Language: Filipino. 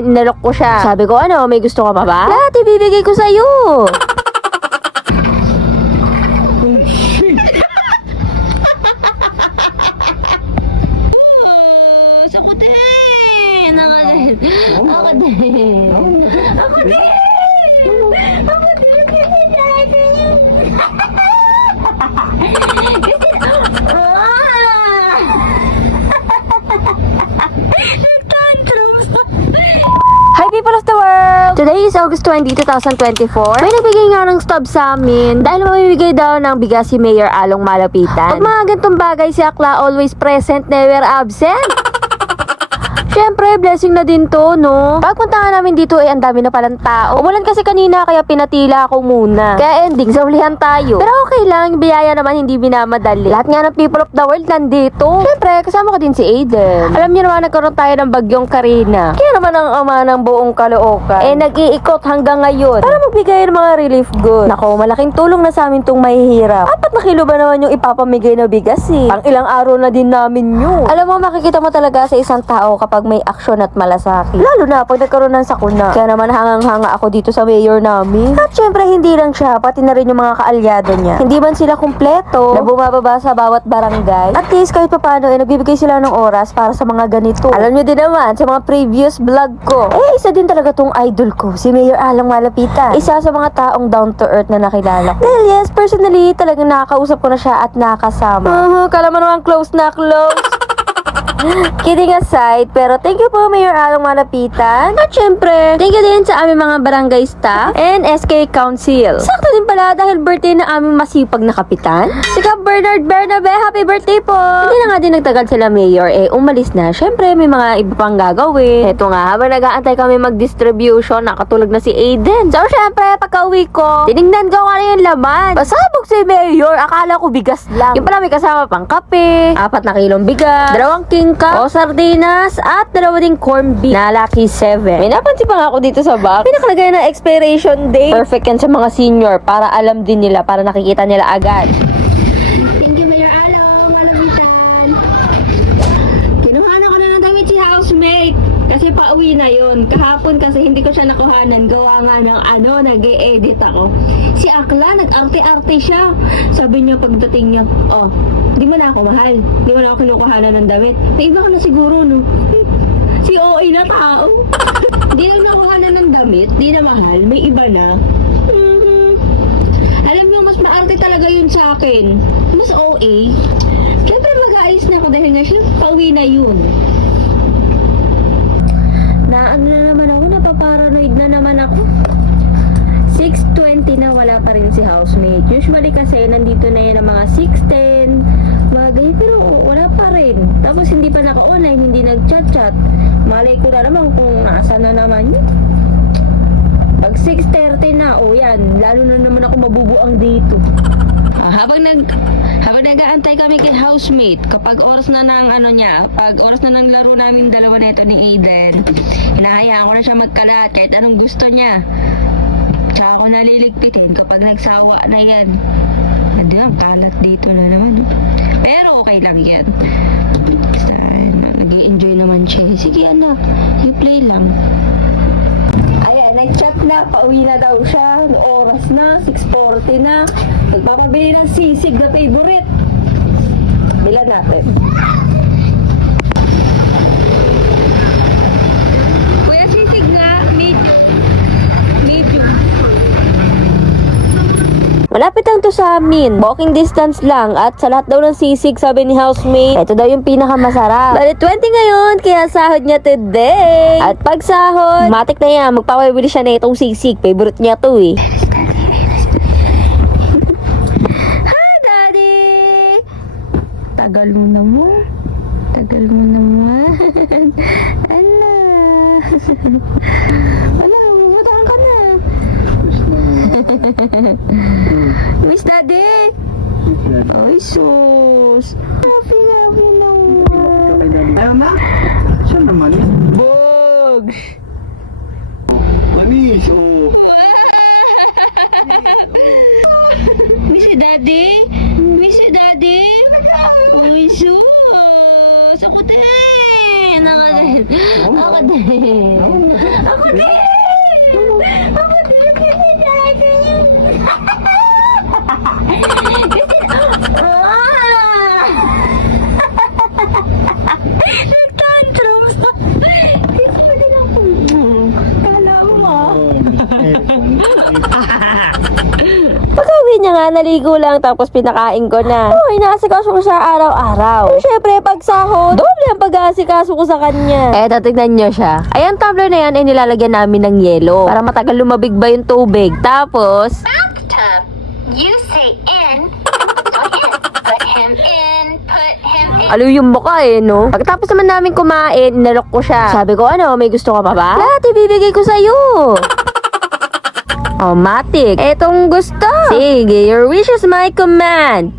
Nalok ko siya. Sabi ko, ano, may gusto ka pa ba? Lahat ibibigay ko sa'yo. Ako din! Ako din! Ako din! Ako din! Ako din! Hi people of the world! Today is August 20, 2024. May nagbigay nga ng stub sa amin dahil mamimigay daw ng bigas si Mayor Along Malapitan. Pag mga ganitong bagay, si Akla always present, never absent. Siyempre, blessing na din to, no? Pagpunta nga namin dito, ang dami na palang tao. Umulan kasi kanina, kaya pinatila ako muna. Kaya ending, sa ulihan tayo. Pero okay lang, yung biyaya naman hindi binamadali. Lahat nga ng people of the world nandito. Siyempre, kasama ko din si Aiden. Alam niyo naman, nagkaroon tayo ng bagyong Karina. Kaya naman ang ama ng buong Caloocan, nag-iikot hanggang ngayon para magbigay ng mga relief goods. Nako, malaking tulong na sa amin tong mahihirap. 4 na kilo ba naman yung ipapamigay na bigas eh? Ang ilang araw na din namin yun. Alam mo, makikita mo talaga sa isang tao kapag may aksyon at malasakit. Lalo na pag nagkaroon ng sakuna. Kaya naman hangang-hanga ako dito sa mayor namin. At syempre, hindi lang siya, pati na rin yung mga kaalyado niya. Hindi man sila kumpleto na bumababa sa bawat barangay. At least kahit papaano, nagbibigay sila ng oras para sa mga ganito. Alam nyo din naman, sa mga previous vlog ko, isa din talaga tong idol ko, si Mayor Along Malapitan. Isa sa mga taong down to earth na nakilala ko. Dahil yes, personally, talagang nakakausap ko na siya at nakasama. Kala mo naman close na close. Kidding aside, pero thank you po Mayor Along Malapitan. At syempre, thank you din sa aming mga barangay staff and SK Council. Sakto din pala dahil birthday na aming masipag na kapitan, si Cap Bernard Bernabe. Happy birthday po! Hindi na nga din nagtagal sila Mayor, umalis na. Syempre, may mga iba pang gagawin. Eto nga, habang nag-aantay kami mag-distribution, nakatulog na si Aiden. So syempre, pagka uwi ko, tinignan ko ano yung laman. Pasabog si Mayor, akala ko bigas lang. Yung pala may kasama pang kape, 4 na kilong bigas, 2 king o sardinas, at 2 ding corn beef na Lucky 7. May napansin pa nga ako dito sa box. Pinakalagay na expiration date. Perfect yan sa mga senior para alam din nila, para nakikita nila agad. Thank you, Mayor Along Malapitan. Kinuhanan ko na ng damit si housemate kasi pauwi na yun. Kahapon kasi hindi ko siya nakuhanan. Gawa nga ng nag-e-edit ako. Si Akla, nag-arte-arte siya. Sabi niya pagdating niya, di mo na ako mahal. Di mo na ako kinukuhanan ng damit. May iba ka na siguro, no? Si OA na tao. Di lang nakuhanan ng damit, di na mahal. May iba na. Alam mo, mas maarte talaga yun sa akin. Mas OA. Siyempre mag-aayos na ako dahil nga siya, pauwi na yun. Na naman ako, napaparanoid na naman ako. 6:20 na wala pa rin si housemate. Usually kasi nandito na yun ang mga 6:10 bagay, pero wala pa rin. Tapos hindi pa naka-online, hindi nag-chat-chat. Malay ko na naman kung nasa na naman yun. Pag 6:30 na, yan, lalo na naman ako mabubuang dito. Habang nag-aantay kami kay housemate, kapag oras na ng pag oras na ng laro namin dalawa nito ni Aiden, hinahayaan ko na siya magkalat kahit anong gusto niya. Tsaka ako naliligpitin kapag nagsawa na yan. Madam, kalat dito na naman. Pero okay lang yan. Basta, nag-i-enjoy naman siya. Sige anak, you play lang. Ayan, nag-chat na. Pauwi na daw siya. Oras na, 6:40 na. Nagpapabili ng sisig na favorite. Bilan natin. Kuya, sisig na. Medium. Malapit lang to sa amin. Walking distance lang. At sa lahat daw ng sisig, sabi ni housemate, ito daw yung pinakamasarap. Bali 20 ngayon, kaya sahod niya today. At pag sahod, matik na yan. Magpapabili siya na itong sisig. Favorite niya to eh. Hi, Daddy! Tagal mo naman. Ala. Wala, mabutaan ka na. Miss Daddy! Ay, sus! Happy naman! Ayaw na? Siya naman eh. Bog! Manis, oh. Miss Daddy? Miss Daddy? Uy, sus! Gusto ko din! Ako din! Ako din! Ako din! Ako din! Nagtantrums! Gusto ko din ako. Kala mo. Pag-uwi niya nga, naligo lang tapos pinakain ko na. Oo, inaasikaso ko siya araw-araw. Pero syempre, pag sahod, doble ang pag-aasikaso ko sa kanya. Eh, tignan niyo siya. Ay, ang tumbler na yan ay nilalagyan namin ng yelo para matagal lumabig ba yung tubig. Tapos, Bathtub. You say in. Go ahead. Put him in. Put him in. aliw yung mukha eh, no? Pagkatapos naman namin kumain, inalok ko siya. Sabi ko, ano, may gusto ka pa ba? Lahat ibibigay ko sa'yo. Oh, Matik. Etong gusto. Sige, your wish is my command.